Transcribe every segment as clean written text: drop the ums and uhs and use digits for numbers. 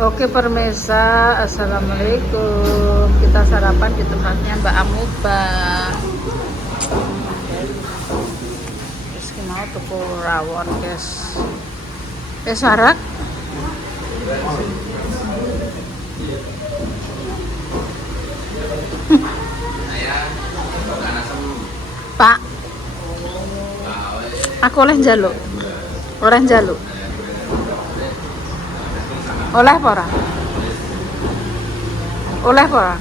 Oke pemirsa, assalamualaikum. Kita sarapan di tempatnya Mbak Amuba. Terus mau tuku rawon guys. Sarak. Pak, aku oleh njaluk. Oleh njaluk. Oleh apa ora? Oleh apa ora?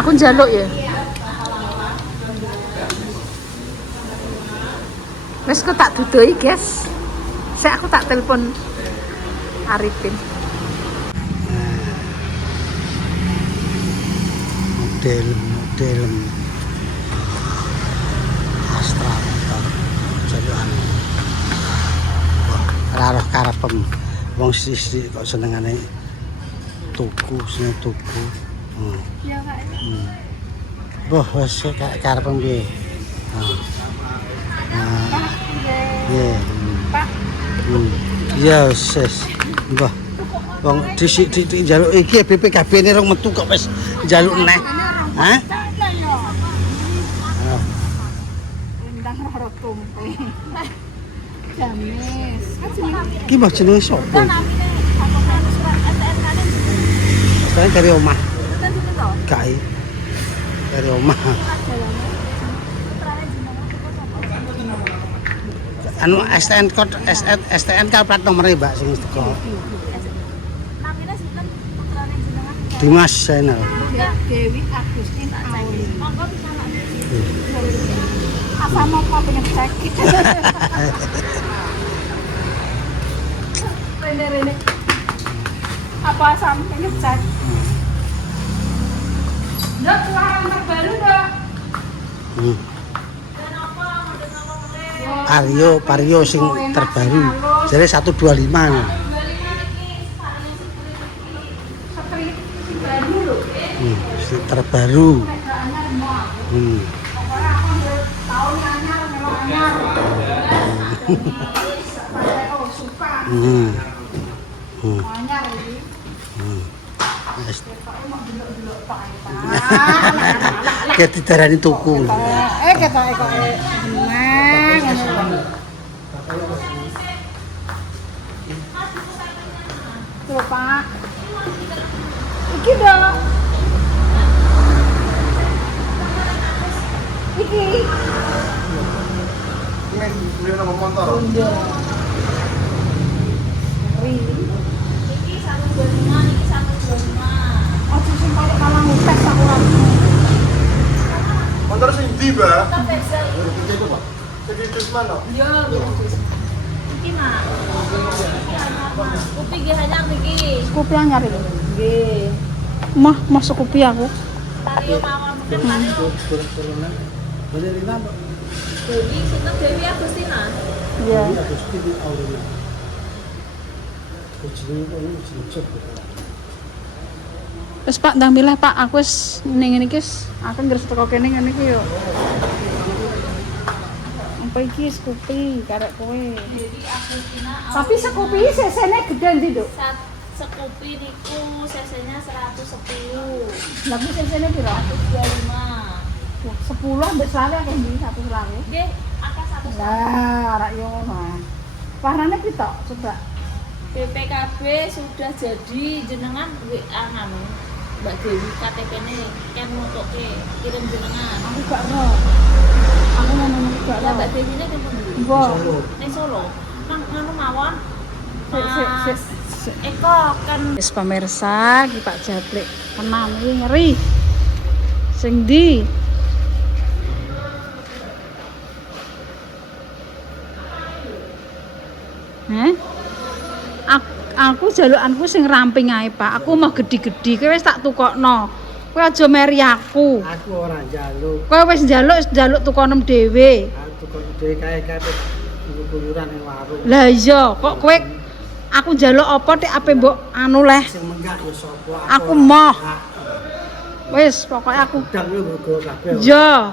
Aku njaluk ya. Wes kok tak dudoi, guys. Saya aku tak telepon Arifin. Model Astra motor jalukan arah karepem wong sisi kok senengane tuku Ya, Kak. Boh wis karepem piye Pak. Ya wis mbah wong dhisik njaluk iki BPKB ne rong metu kok wis njaluk neh. Hah? Endang roro tumpe. Jamis. Iki mbah jenenge sapa? Saya dari omah. Kai. Dari omah. Anu STNK plat nomere Mbak sing teko. Dimas Channel. Dewi Agustin Auli. Asal mau pengen cek. Rene. Apa asam pengen cek? Dok, keluaran terbaru, Dok. Vario sing terbaru. Jadi 125. Terbaru. Kayak didarani tuku. Ketoke kok menang. Tuh, Pak. Iki, Dok. Iki. Ini nama motor. Iki 125, iki 125. Oh, sing paling malah ngupes aku ora. Motor sing ndi, Mbak? Kita bezel. Itu, Pak. Itu mana? Iya, iki, Mak. Kopi ge hanyar niki. Kopi anyar iki. Nggih. Mah kopi aku. Tario mawon mungkin Tario. Boleh 5, Mbak. Dewi, sinten Dewi Agustina? Iya. Agustin Aurina. Wis Pak, ndang milih Pak, aku wis ning ngene iki wis aku ngres teko kene ngene iki yo. Apa iki kopi karek kowe. Tapi sekopi sesene gede ndi, Duk? Sekupi niku cc-nya 110. Lagi sesene piro? 125. 10 ambek 100 akeh ndi 100. Nggih, akeh 110. Lah, ora yo ngono. Warnane pito coba. BPKB sudah jadi jenengan WA nganu Mbak Dewi KTP-ne kan nutuke kirim jenengan. Aku gak ro. Aku ngono gak ro. Lah Mbak Dewi-ne kan pembeli. Mbok. Ning Solo. Nang nganu mawon. Sik. Eko kan Wis pemirsa, iki Pak Jablik tenang iki ngeri. Sing ndi? Aku jalukanku sing ramping ae, Pak. Aku mau gede-gede, kowe wis tak tukokno. Kowe aja meri aku. Aku ora njaluk. Kowe wis njaluk tukonem dhewe. Aku kok dhewe kae kuluran ning warung. Lah iya, kok kowe aku njaluk apa tek ape mbok anu leh. Sing menggak ya sapa? Aku moh. Wis, pokoke aku udang yo nggo kabeh. iya.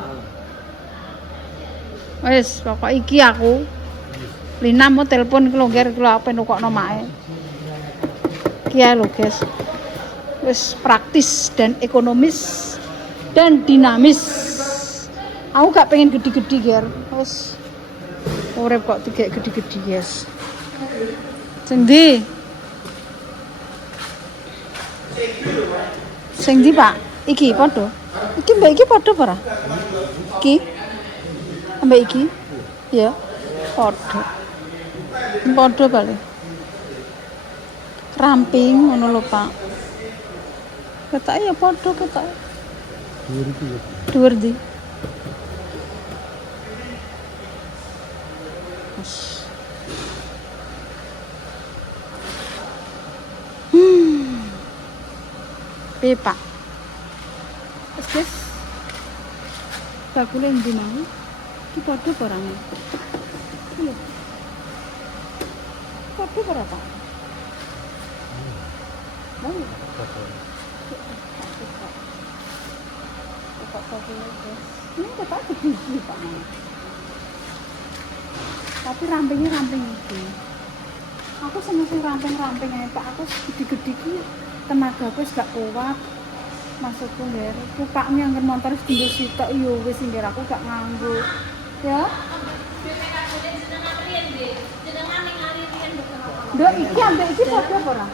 Wis, pokok iki aku. Lina mau telepon iki lho ger iki lho apa nukokno mae. Iki ya lho guys. Wis praktis dan ekonomis dan dinamis. Aku gak pengen gede-gede ger. Wis urip kok tiga gede-gede guys. Sendi. Sing ndi, Pak? Iki padha. Iki mbak iki padha apa ora? Iki. Mbak iki. Ya. Padha. Padha bali. Ramping ngono lho, Pak. Ketake ya padha ketake. Dhuwur ndi? Pak. Wis. Bakule endi mau? Iki padha barang. Iya. Padha berapa? Mau? Ini tetap gede Pak. Tapi rampingnya ramping itu. Aku seneng ramping-ramping aja Pak. Aku gede-gede ki tenaga aku wis gak kuat. Maksudku ngger, kupaknya ngger motor wis tinggal sitok yo wis ngger aku gak nganggo. Ya. Nduk iki ambek iki padha apa ora?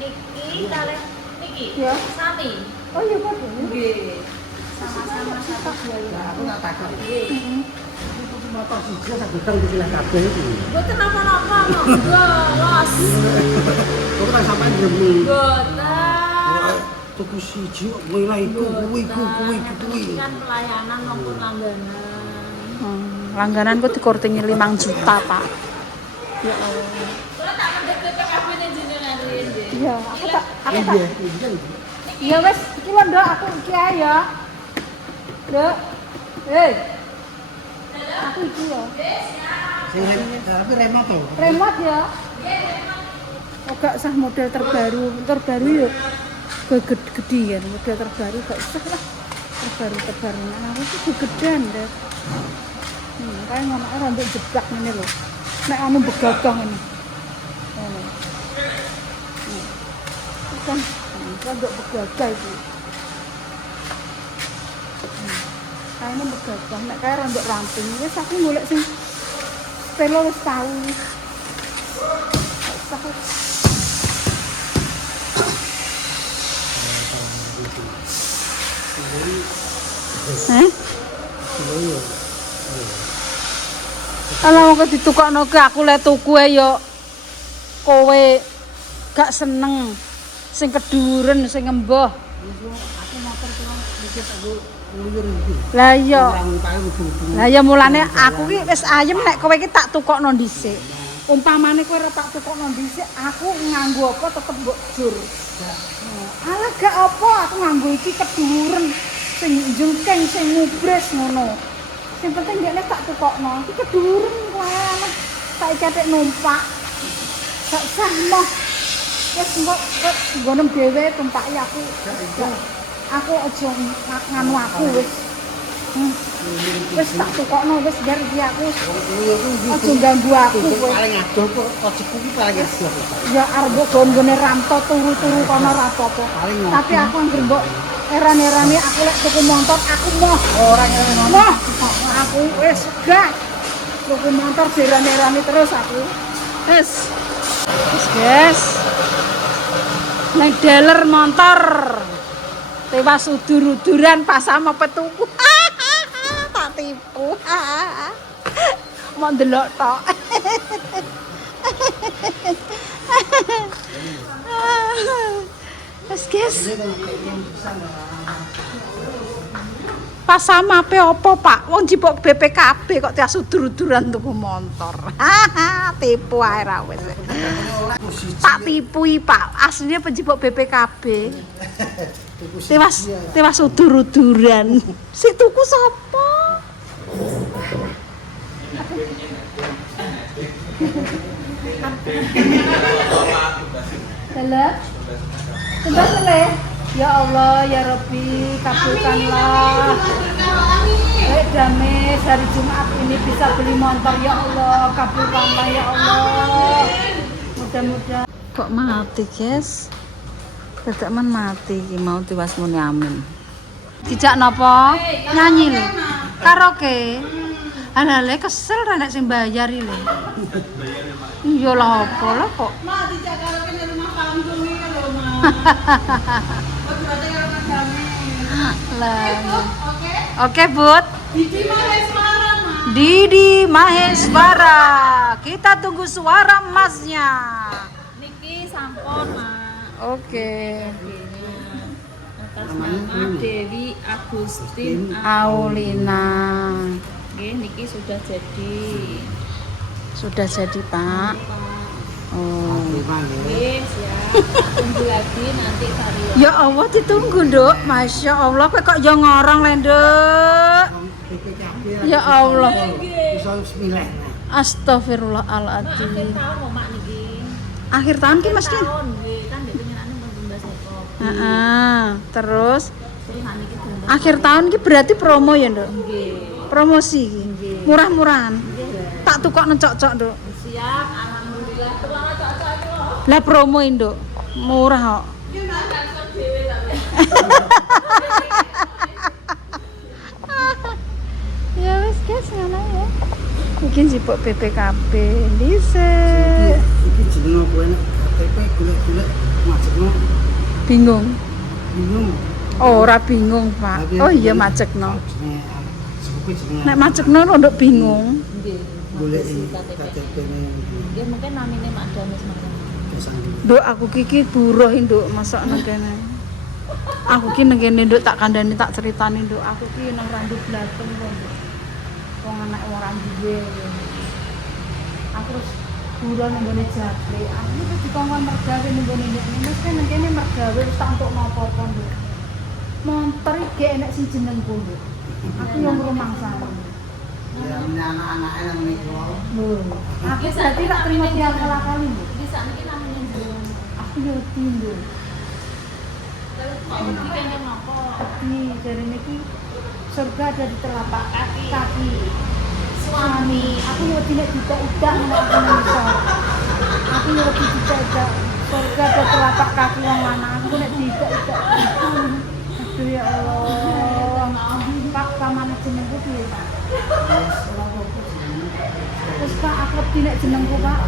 Niki kalih niki. Ya. Sami. Oh iya padha. Nggih. Sama-sama satu biaya. Aku tak takon. Nggih. Motor siji sak gudang dicilah kabeh iki. Mboten napa-napa, monggo, Los. Kok tak sampean demi. Mboten. Tuku siji mulai kuwi. Kan pelayanan maupun langganan. Langganan kok dikortingi 5 juta, Pak. Ya Allah. Kula tak mendhet BPKB ning jenengan rene. Iya, aku tak. Iya wes, iki lho Nduk, aku iki ae ya. Nduk. Aku iki ya. Tapi remote to. Remote ya. Oh gak usah model terbaru yuk. Gede ya, model terbaru gak usah lah. Terbaru. Nah, aku tuh gedean deh. Kayak ngomongnya rambut jebak ini loh. Nek anu begagah ini. Kan rambut begagah itu. Kayaknya begagah. Nek kayak rambut ramping. Wes aku golek sing pelo wis tau. Kalau mau ditukokno ke aku le tuku ya kowe gak seneng sing keduren sing emboh. Aku motor kurang dikit aku ngluyur iki. Lah iya mulane aku ki wis ayem nek kowe ki tak tukokno dhisik. Umpamane kowe arep tak tukokno dhisik, aku nganggo apa tetep mbok jur. Alah gak apa aku nganggo iki keduren sing jengkeng sing ngubres ngono. Sing penting dekne tak tukokno. Iki keduren kowe alah tak cetek numpak. Gak usah moh. Wis mbok nggonem dhewe tumpaki aku. Aku aja nganu aku wis. Wis tak tukokno wis bar iki aku. Aja ganggu aku kowe. Paling adoh kok ojeku ki paling adoh. Ya arep mbok nggone ranto turu-turu kono ra apa-apa. Tapi aku anggere mbok eran-erane aku lek tuku motor aku moh. Ora ngono. Moh. Aku wis gak tuku motor eran-erane terus aku. Wis. Wis guys. Nek dealer motor tewas udur-uduran pas sama petuku. Tak tipu. Mau ndelok tok. Wes guys. Pas sama pe opo Pak? Wong jipok BPKB kok tias udur-uduran tuku motor. Tipu ae ra wis. Tak tipui Pak. Aslinya penjipok BPKB. Tewas udur-uduran. Si tuku sapa? Salah. Sebentar. Ya Allah, ya Rabbi, kabulkanlah. Damis hari Jumat ini bisa beli motor ya Allah, kabulkanlah ya Allah. Mudah-mudahan. Kok mati, guys? Dadak men mati iki mau diwasmune amin. Dijak napa? Nyanyi lho. Karaoke. Alale kesel ra nek sing bayar iki lho. Iya lah apa lah kok. Ma dijak karaoke di rumah panggung iki lho, Ma. Kok berarti karo Damis. Lah. Oke. Oke, Bud. Didi Maheswara, Ma. Didi Maheswara. Kita tunggu suara emasnya. Niki sampun, Mak. Oke. Atas nama Dewi Agustin Aulina. Nggih, niki sudah jadi. Sudah jadi, Pak. Oh. Nggih, siap. Tunggu lagi nanti varian. Ya Allah ditunggu, Nduk. Masya Allah kowe kok yo ngorong le, Nduk. Ya Allah. Iso bismillah. Astagfirullahaladzim. Akhir tahun kok, Mak niki. Akhir tahun ki mesti. Tahun nggih, kan nggih penyerane pembebas ekor. Heeh. Terus Terus sak niki gambar. akhir tahun ki berarti promo ya, Nduk. Nggih. Promosi ki. Murah-murahan. Nggih. Tak tukokno cocok, Nduk. Siap, alhamdulillah. Terlalu cocok lho. Lah promo Nduk. Murah kok. Iki Mas transfer dhewe sampe. Ya wis guys, ngono ya. Iki njipuk BPKB dhisik. Iki jeneng apa enak KTP golek-golek macetno Bingung. bingung. Oh, ora bingung, Pak. Oh iya macekno. Sepupu jeneng Nek macekno nduk bingung. Nggih. golek KTP. KTP ne Nggih, mungkin namine Mak Damis mawon. kesan. Nduk aku kiki buruh Nduk masak nang kene. Aku ki nang kene Nduk tak kandhani tak critani Nduk. Aku ki nang randu blatem kok. Nduk. Wong anak ora duwe. Aku terus buruh nang gone jable. Aku wis dikongkon mergawe nang gone Nduk. Mas kan nang kene mergawe wis tak entuk napa-apa Nduk. Montor iki enek sing jenengku Nduk. Aku yo ngrumangsani. Ya anak-anake nang niku. Aku berarti tak terima dia kali Nduk. Iki sakniki namine jenengan. Aku yo tindu. Kok iki kene napa? Di dari ini surga ada di telapak kaki suami. Aku yo tidak udah menang. Aku yo tidak surga ada telapak kaki yang mana. Aku nek tidak. Aduh ya Allah. Pak kamane jenengku piye? Terus Pak aku tidak jenengku Pak.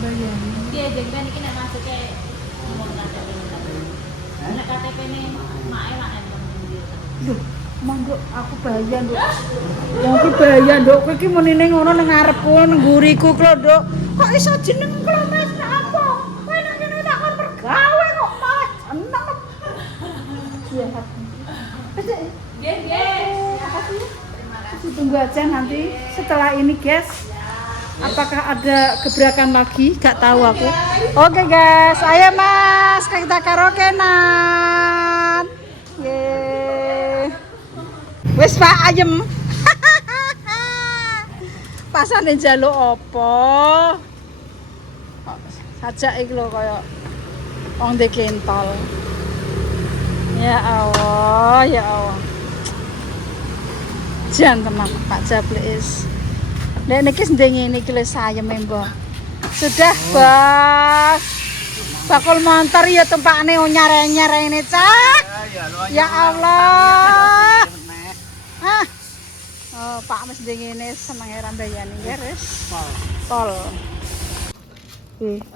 Bayani. Piye jenengan iki nek masuk ngomong KTP. Nek KTP ne mae lak enten ndi. Duh, monggo aku bahaya, Nduk. Wong ki bahaya, Nduk. Kowe ki menine ngono nang ngarepku, nang nguriku klo, Nduk. Kok iso jeneng klo Mas apa? Kowe nang kene tak kon pergawe kok malah jeneng. Jahat. Nggih, nggih. Tunggu aja nanti setelah ini, guys. Apakah ada gebrakan lagi? Gak tahu aku. Oke, guys. Ayo, Mas. Kita karaokean. Yeay. Wis Pak ayem. Pasane njaluk apa? Sajak iki lho kaya wong ndek kentol. Ya Allah, ya Allah. Jan tenan Pak Jablis. Nek niki ndeng ngene iki lho sayem mbah. Sudah, Bos. Bakul montor ya tumpakne nyar-nyar ini, Cak. Ya Allah. Hah. Oh, Pak Mas ngene seneng heran dayane ya, Res. Pol.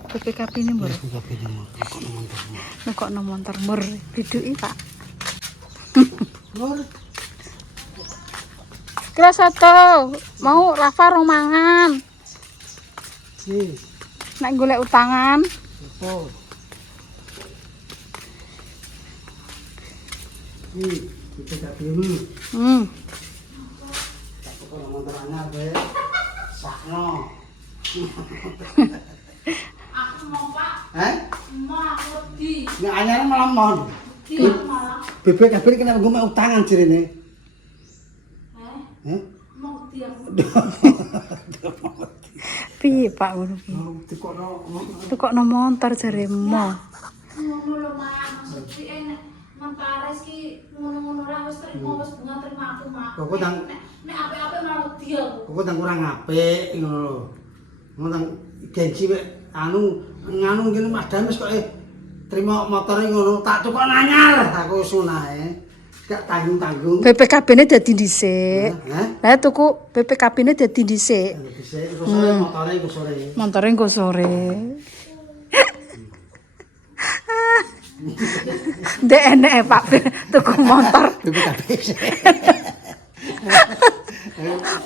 BPKB ini mur. KTP ne Kok no montor mur biduki, Pak. Lur, Kira satu, mau Rafa rong mangan. si, Nek golek utangan. opo? Si, KTP ne. Kalau motor anyar kowe sakno. Aku mau Pak, mau aku di. Nek anyar malah mon. Malah. BPKB kena nggo mek utangan jirene. Heh? Mau di aku. Piye Pak ngono ki? Tukokno montor jaremo. Ngono lho Mak, maksud si enek nang Paris ki ngono-ngono ora wis trimo wis bunga terima aku mah. Kok ndang Nek ape-ape malah dia. kok ndang kurang apik ngono lho. Ngono gengsi mek nganu ngene Mas Dames kok trimo motore ngono tak tukok anyar aku sunahe. Gak tanggung-tanggung. BPKB-ne dadi dhisik. Hah? Lah tuku BPKB-ne dadi dhisik. Dhisik terus sore motore iku sore. Montore engko sore. Ndek enek Pak tuku motor. BPKB.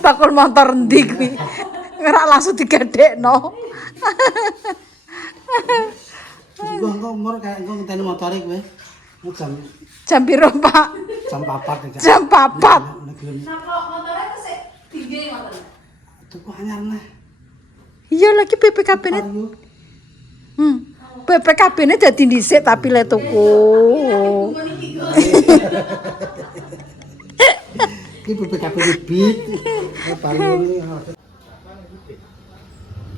Bakul motor endi kuwi? Ora langsung digedhekno. Engko umur kayak engko ngenteni motore kowe. Jam piro, Pak? Jam 4 ya. Jam 4. Nah kok motornya sik tinggi motornya. Tuku anyar nah. Iya lagi BPKB-ne. BPKB-ne dadi dhisik tapi le tuku. Iki BPKB bit. Paling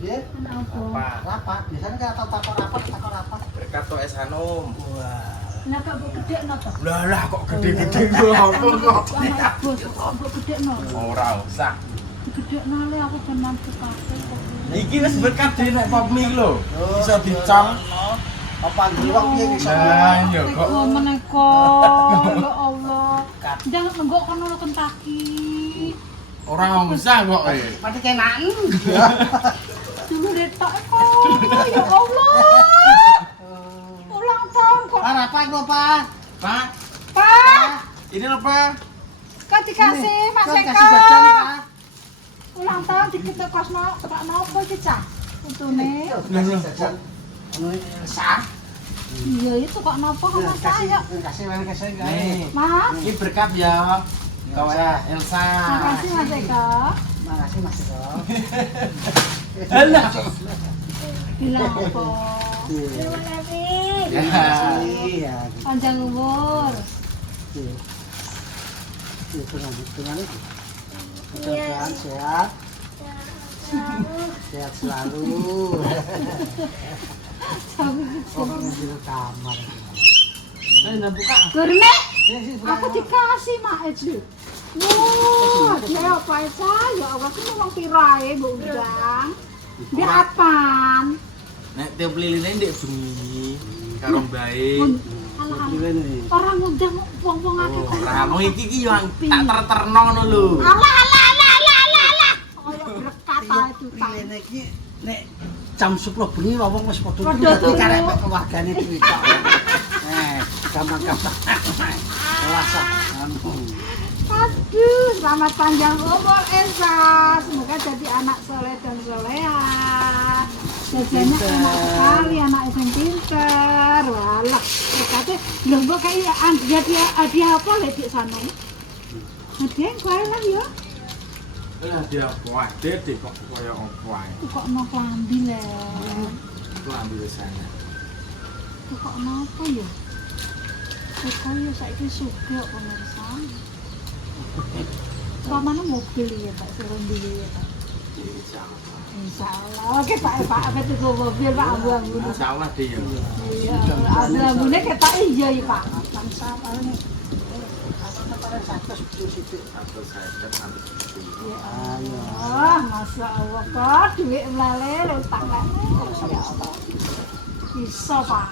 ya. Rapat. Biasanya kan takok rapat. Berkato es Hanum. Wah. Lah kok mbok gedhekno to? Lah kok gede-gede kok apa kok. Bos, kok mbok gedhekno? Ora usah. Gedhekno le aku ben mampu kabeh kok. Iki wis berkat nek pop mie lho. Bisa dicong. Apa ndiwak piye iso? Lah iya kok. Oh meneko. Ya Allah. Jangan nenggok kono Kentucky. Ora usah kok. Pati kenaken. Dulu retok kok. Ya Allah. Ulang tahun kok. Apa iku, Pak? Pak, Pak, ini lho Pak. kok dikasih Mas Kok Eko. kasih jajan, Pak? Ulang tahun diketok kosno Pak nopo iki cah? Utune. Kasih jajan. Anu Elsa. Iya itu kok nopo kok Mas ayo. Kasih kasih. Nih, Mas, ini berkat ya. Kau ya Elsa. makasih Mas Eko. Makasih Mas Eko. Alah. Bilang apa? Ya. Iya. Panjang umur. Hitungan itu. Mudah-mudahan sehat. Sehat selalu. Pokoknya di kamar. Nah buka. Gurne, aku dikasih Mak Edi. Wah, dia apa itu? Ya Allah, aku mau pirae mbok undang. Dia apaan? Nek tiap liline ndek bengi karo bae. Orang ngundang wong-wong akeh kok. Ora mau iki yo tak terterno ngono lho. Alah. Kayak berkat ae tutang. Pilih iki nek jam 10 bengi wong wis padha Padha turu turu. karep keluargane dhewe tok. Gampang-gampang. Puasa. Aduh, selamat panjang umur Elsa. Semoga jadi anak soleh dan soleha. Jajannya enak sekali, anak yang pinter. Walah, katanya, lho mbok kayak hadiah apa lek di sana? Hadiah yang kaya lah ya. Lah dia kuat dek kok koyo opo ae. Kok no klambi le. Itu ambil sana. Kok napa ya? Kok ya saiki sugih pemirsa. Pamane mobil ya Pak, suruh dulu ya Pak. Insyaallah. Oke Pak, apa tuh mobil Pak abu-abu. Insyaallah deh ya. Iya, abu-abune ketok iya ya Pak. Bangsa paling. Ya Allah, Masya Allah kok duit melale lho tak kan. Ya Allah. Iso Pak.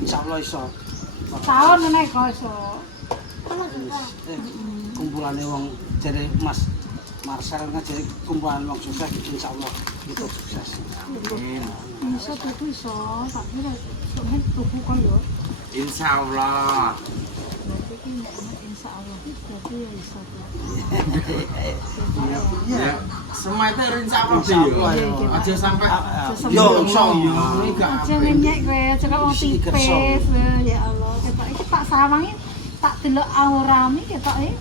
Insyaallah iso. Tahun nek kok iso. Kumpulane wong jare Mas Marcel ngajari kumpulan wong sukses insyaallah itu sukses. Amin. Iso tuku iso, tapi lek men tuku kok yo. Insyaallah. Berarti ki nek insyaallah iki berarti ya iso. Ya, semua itu harus insyaallah deh yo. Aja sampai Yo iso yo. Aja nyek kowe, cekak wong tipis. Ya Allah, ketok iki tak sawangi tak delok aurane ketok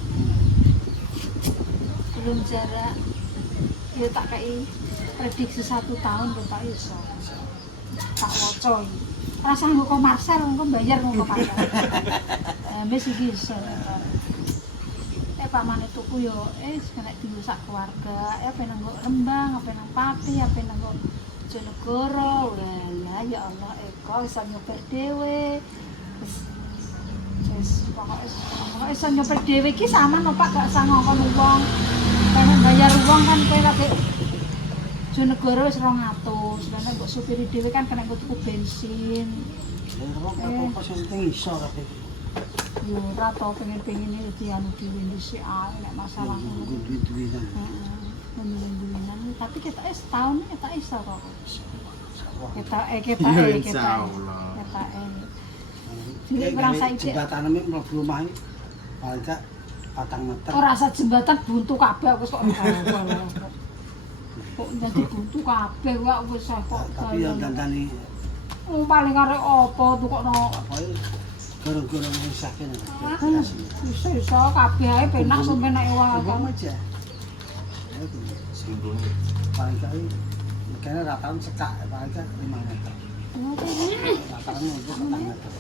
belum jarak ya tak kei prediksi 1 tahun kok tak iso tak waca iki rasane kok Marcel kok bayar kok Pak wis iki iso Pak Mane tuku yo kena dienggo sak keluarga apa nang Rembang apa nang Pati apa nang Jonegoro lah ya Allah Eko iso nyoba dhewe Wis pokoke iso nyopir dhewe iki sama no Pak, gak usah ngongkon wong. Karena bayar uang kan kowe lagi jo negara wis 200, karena mbok supiri dhewe kan kena nggo tuku bensin. Ya apa sing penting iso kabeh. Yo ora to pengen-pengen iki dianu dhewe dhisik ae nek masalah ngono. Duit-duitan. Heeh. Pemilihan tapi kita setahun kita iso kok. Kita Insyaallah. Kita Jadi merasa iki. Jembatan mek mlebu omah iki paling gak 4 meter. Ora rasa jembatan buntu kabeh aku kok. Kok dadi buntu kabeh kok wis kok. Tapi yang dandani Paling arek apa tukokno. apa iki gara-gara ngisah kene. Iso kabeh ae penak sampe nek wong Agama aja. Sembunyi. Paling gak kene rata-rata sekak paling gak 5 meter. Rata-rata itu 4 meter.